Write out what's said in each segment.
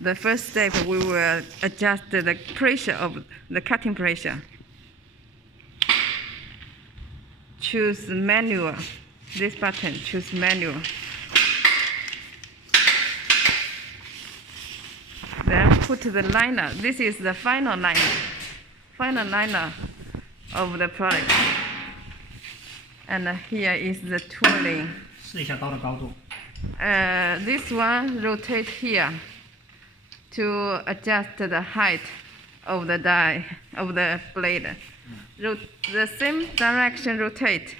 The first step, we will adjust the pressure of the cutting pressure. Choose manual. This button, choose manual. Then put the liner. This is the final liner of the product. And here is the tooling. 试一下刀的高度。This one rotate here to adjust the height of the die of the blade. The same direction rotate.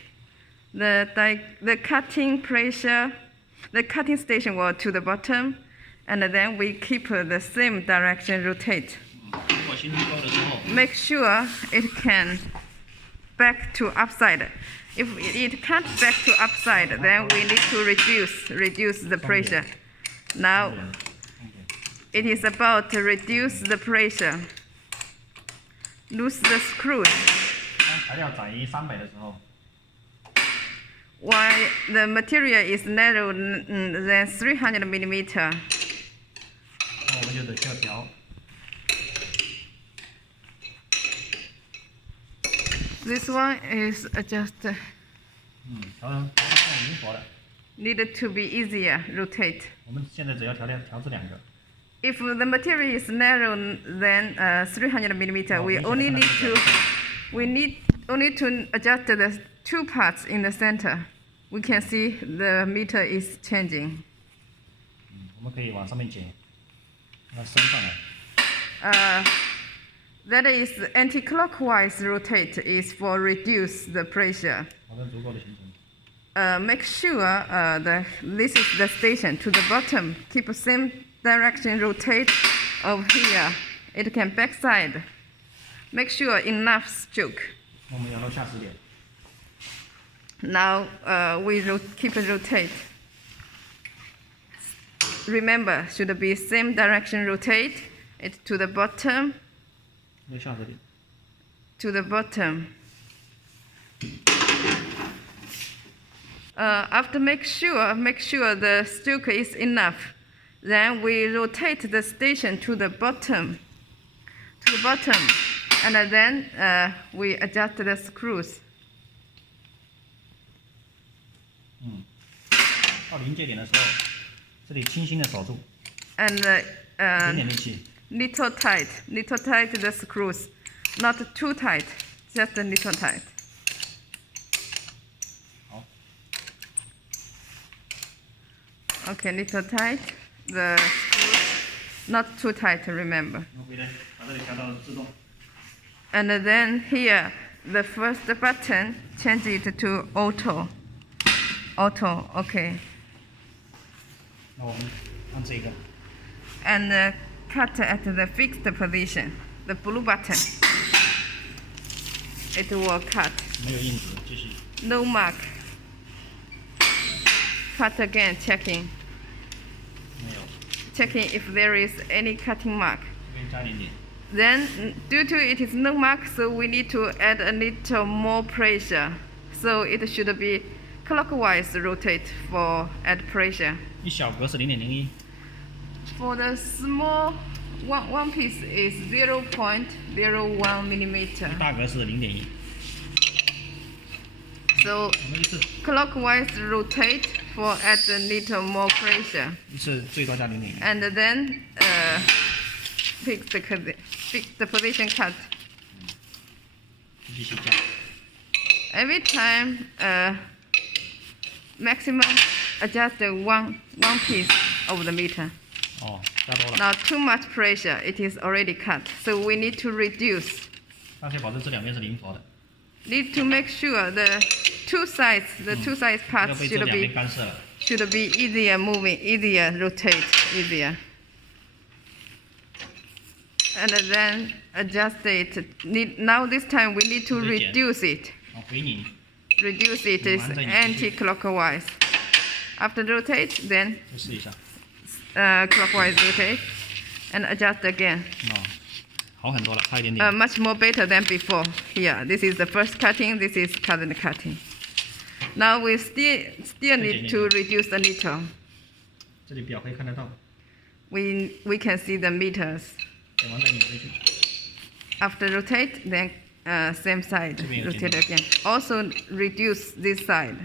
The cutting pressure, the cutting station will to the bottom, and then we keep the same direction rotate. Make sure it can back to upside. If it can't back to upside, then we need to reduce the pressure. Now, it is about to reduce the pressure. Loose the screws. 当材料窄于300的时候， While the material is narrower than 300 millimeter. 那我们就得需要调。 This one is adjusted. 调成更灵活的。 Needed to be easier, rotate. 我们现在只要调这2个。 If the material is narrower than 300 millimeter, we only need to adjust the 2 parts in the center. We can see the meter is changing. 我们可以往上面剪，让它升上来。That is anti-clockwise rotate is for reduce the pressure. 保证足够的行程。 Make sure this is the station to the bottom. Keep same direction rotate over here. It can backside. Make sure enough stroke. 我们摇到下10点。 Now we keep it rotate. Remember, should be same direction rotate. It to the bottom. 下10点。 To the bottom. After make sure the stroke is enough. Then we rotate the station to the bottom. And then we adjust the screws. 到临界点的时候，这里轻轻的锁住， And 点点力气。 little tight the screws. Not too tight, just a little tight. 好。 Okay, little tight. The screws not too tight, remember. 我回来把这里调到自动。 And then here, the first button, change it to auto. Auto, okay. 那我们按这个。 And cut at the fixed position, the blue button. It will cut. 没有印子，继续。 No mark. Cut again, checking. 没有。 Checking if there is any cutting mark. 这边加一点点。 Then, due to it is no mark, so we need to add a little more pressure. So it should be clockwise rotate for add pressure. 一小格是0.01。 For the small one piece is 0.01 millimeter. 大格是0.1。 So 我们一次 clockwise rotate for add a little more pressure. 一次最多加0.1。 And then fix the position cut. 继续加。 Every time maximum adjust one piece of the meter. 哦，加多了。 Now too much pressure, it is already cut. So we need to reduce. 但是保证这两边是灵活的。 Need to make sure the two sides要 parts 被这两边干涉了。 should be easier moving, easier rotate, easier. And then adjust it. Now this time we need to reduce it. 往回拧。 Reduce it is anti-clockwise. After rotate, then 再试一下。 clockwise rotate and adjust again. 哦，好很多了，差一点点。 Much more better than before. Here, this is the first cutting. This is current cutting. Now we still need to reduce a little. 这里表可以看得到。we can see the meters. 点完再拧回去。 After rotate, then same side, rotate again. Also reduce this side.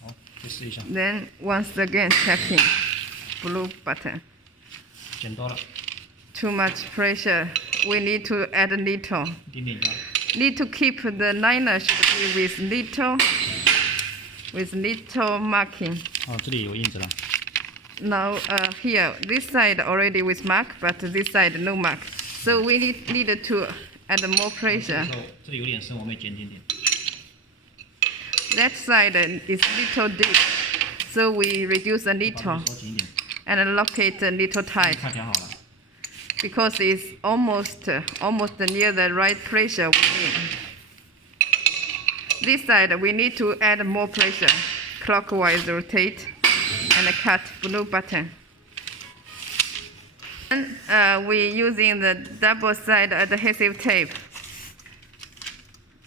好，再试一下。 Then once again checking, blue button. 剪多了， Too much pressure. We need to add little. 一点点压。 Need to keep the liner should be with little marking. 哦，这里有印子了。 Now here, this side already with mark, but this side no mark. So we need to add more pressure. 这里有点深，我们也剪点点。 That side is little deep, so we reduce a 把 little 手紧一点， and lock it a little tight 看调好了。 because it's almost near the right pressure we need. This side we need to add more pressure. Clockwise rotate and cut blue button. And we're using the double side adhesive tape.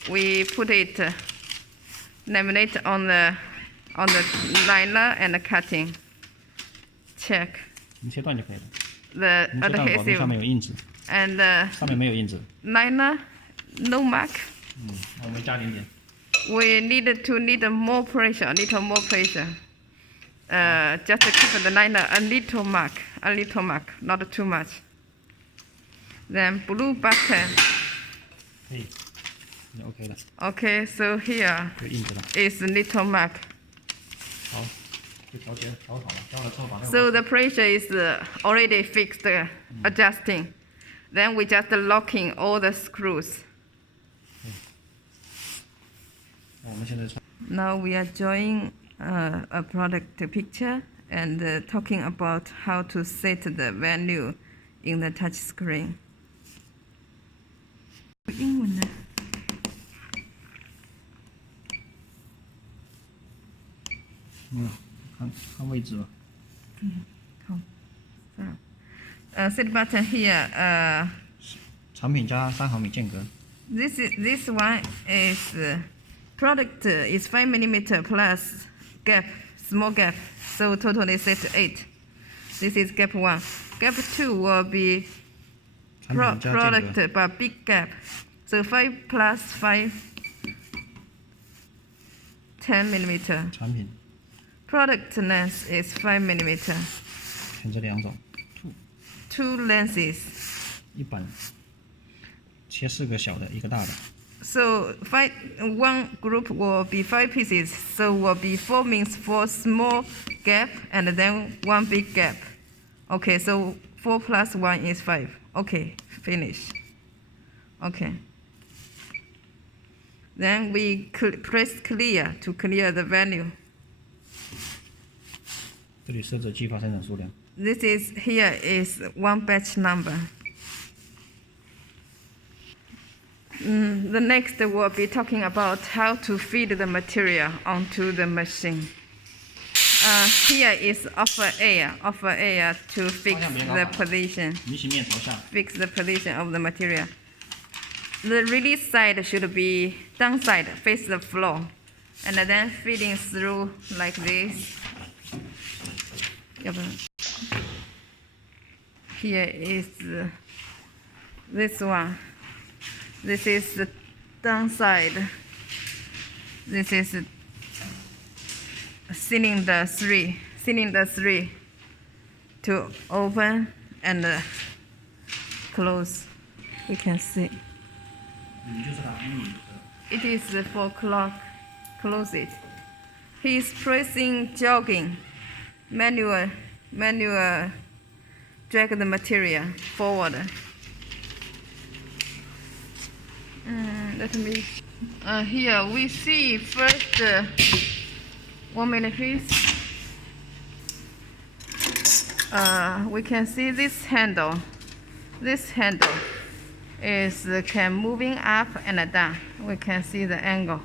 We put it laminate on the liner and cutting. Check 你切断就可以了。 the 你切断保证上面有印子， and 上面没有印子。 liner no mark. 那我们加点点。 We need more pressure, a little more pressure. Just to keep the liner a little mark, not too much. Then blue button. 可以，就 OK 了， Okay, so here 有印子了。 is little mark. 好，就调好了，调了之后把那个。 So the pressure is already fixed, adjusting. Then we just locking all the screws. 那我们现在穿。 Now we are drawing a product picture and talking about how to set the value in the touch screen. 英文的。看位置吧。好，set button here. 产品加3毫米间隔。 This one is product is 5 mm plus gap, small gap, so totally set 8. This is gap 1. Gap 2 will be 产品加间 product 隔。 but big gap, so 5 plus 5, 10 mm. 产品 Product length is 5 mm. 选这两种， Two lenses. 一板切4个小的，一个大的。 So one group will be 5 pieces. So will be 4 means 4 small gap and then 1 big gap. Okay, so 4 plus 1 is 5. Okay, finish. Okay. Then we press clear to clear the value. 这里设置计划生产数量。 This is here is one batch number. The next will be talking about how to feed the material onto the machine. Here is offer air to fix the position. 离心面朝下， Fix the position of the material. The release side should be downside, face the floor, and then feeding through like this. Here is this one. This is the downside. This is cylinder 3 to open and close. You can see. 你就是它It is for close it. He is pressing jogging. Manual drag the material forward. Let me. Here we see first 1 minute please. We can see this handle. This handle is can moving up and down. We can see the angle.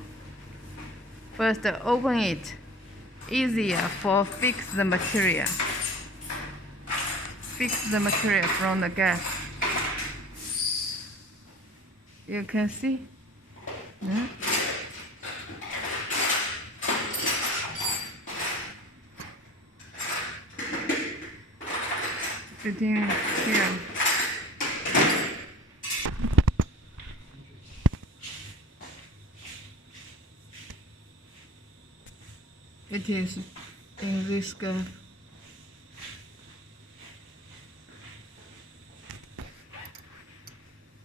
First open it. Easier for fix the material. Fix the material from the gap. You can see. fitting here. It is in this gap.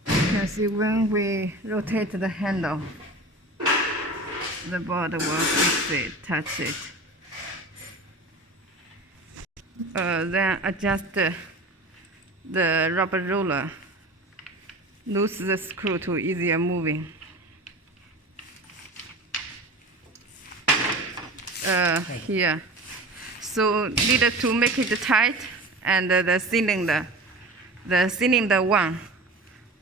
You can see when we rotate the handle, the board will fix it, touch it. Then adjust the rubber roller. Loose the screw to easier moving. Here. So needed to make it tight, and the cylinder one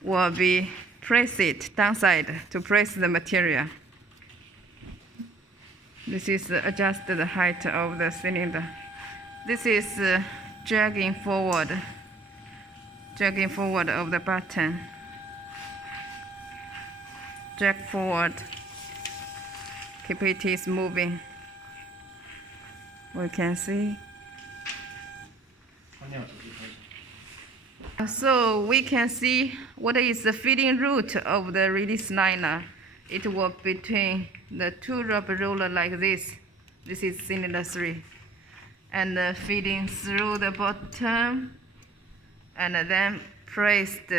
will be press it downside to press the material. This is adjust the height of the cylinder. This is dragging forward of the button. Drag forward. Keep it is moving. We can see. So we can see what is the feeding route of the release liner. It will between the two rubber roller like this. This is cylinder 3. And feeding through the bottom, and then pressed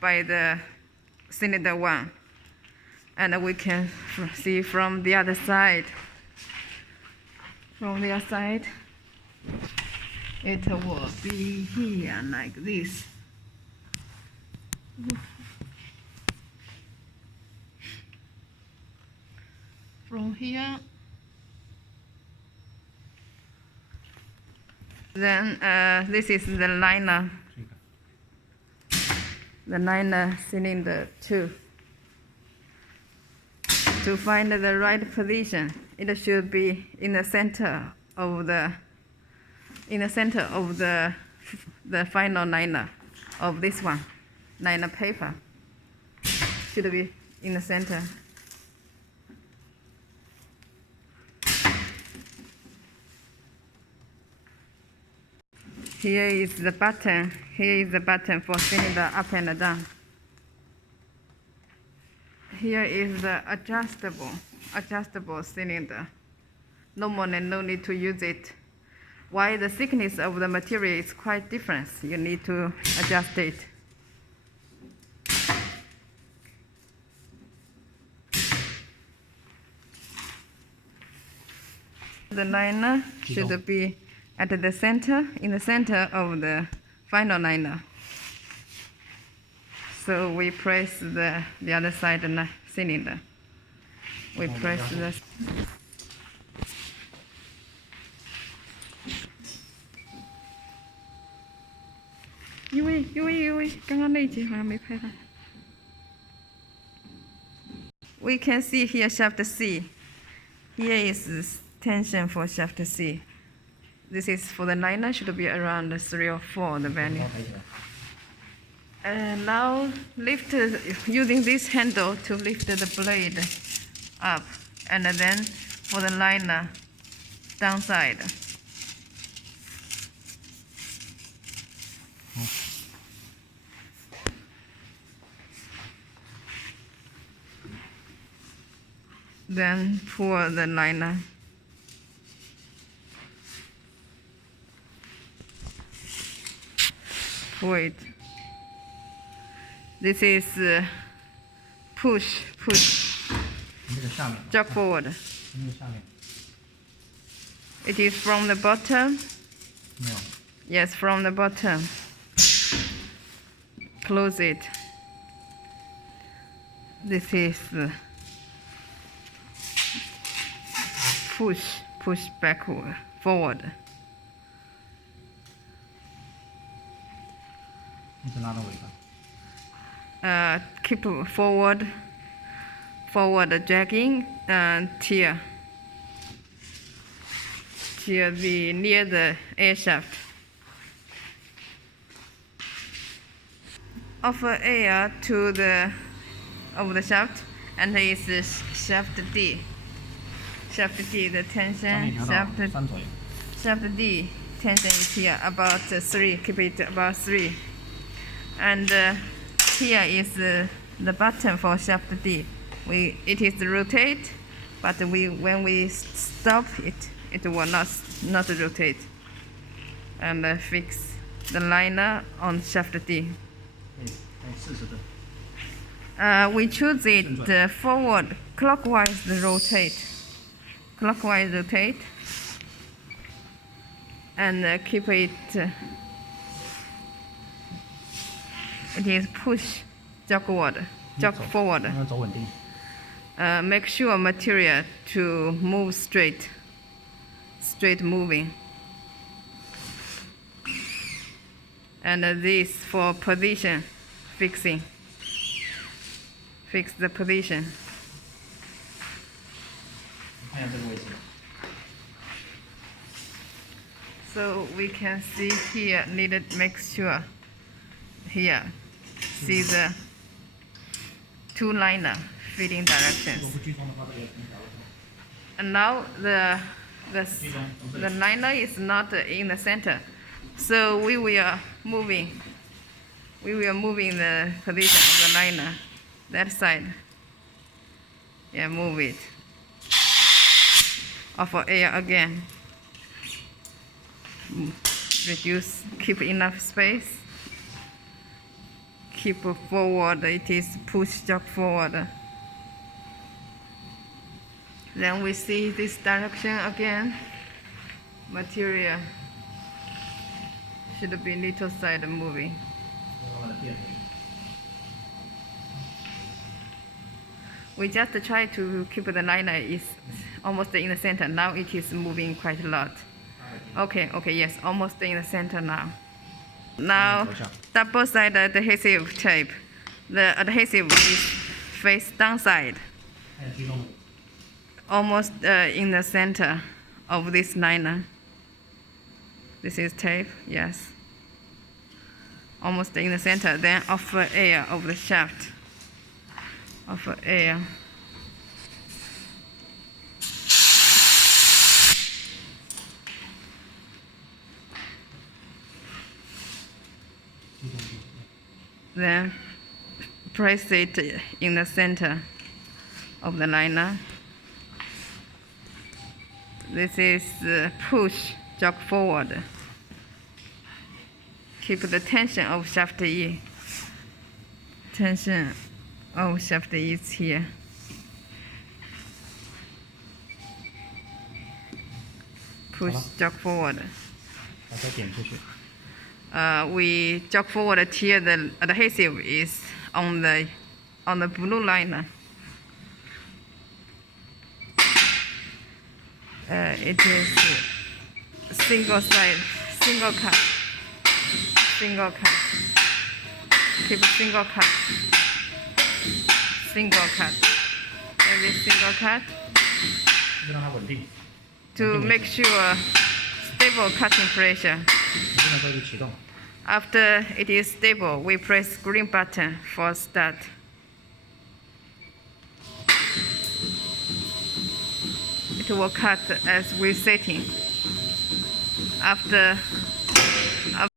by the cylinder 1. And we can see from the other side. From the other side, it will be here like this. From here, then this is the liner. The liner cylinder 2. To find the right position, it should be in the center of the final liner of this one. Liner paper should be in the center. Here is the button. Here is the button for cylinder up and down. Here is the adjustable cylinder. Normally, no need to use it. Why the thickness of the material is quite different, you need to adjust it. The liner should be at the center, in the center of the final liner. So we press the other side of the cylinder. We press the. 因为刚刚那一集好像没拍到。We can see here shaft C. Here is tension for shaft C. This is for the liner, should be around 3 or 4, the value. And now lift, using this handle to lift the blade up, and then for the liner downside. Then pour the liner. Pour it. This is push. Jog forward. It is from the bottom. No. Yes, from the bottom. Close it. This is push backward, forward. 一直拉到尾巴。Keep forward dragging till be near the air shaft. Offer air to the shaft, and it is shaft D. Shaft D, the tension, shaft D tension is here about 3. Keep it about 3. And here is the button for shaft D. It is rotate, but when we stop it, it will not rotate. And fix the liner on shaft D. We choose it forward, clockwise rotate. Clockwise rotate. And keep it. It is push jog forward. Make sure material to move straight moving. And this for position fixing. Fix the position. So we can see here, need to make sure here, see the 2 liner fitting directions. And now the liner is not in the center, so we will moving the position of the liner that side. Yeah, move it. Offer air again. Reduce, keep enough space. Keep forward, it is push jog forward. Then we see this direction again. Material should be little side moving. We just try to keep the liner is almost in the center. Now it is moving quite a lot. Okay, yes, almost in the center now. Now, double-sided adhesive tape. The adhesive is face downside, almost in the center of this liner. This is tape, yes. Almost in the center. Then offer air over the shaft. Offer air. Then press it in the center of the liner. This is push jog forward. Keep the tension of shaft E. Tension of shaft E is here. Push jog forward. We jog forward till the adhesive is on the blue liner. It is single side, single cut. Keep single cut. Every single cut. To make sure stable cutting pressure. After it is stable, we press green button for start. It will cut as we're setting. After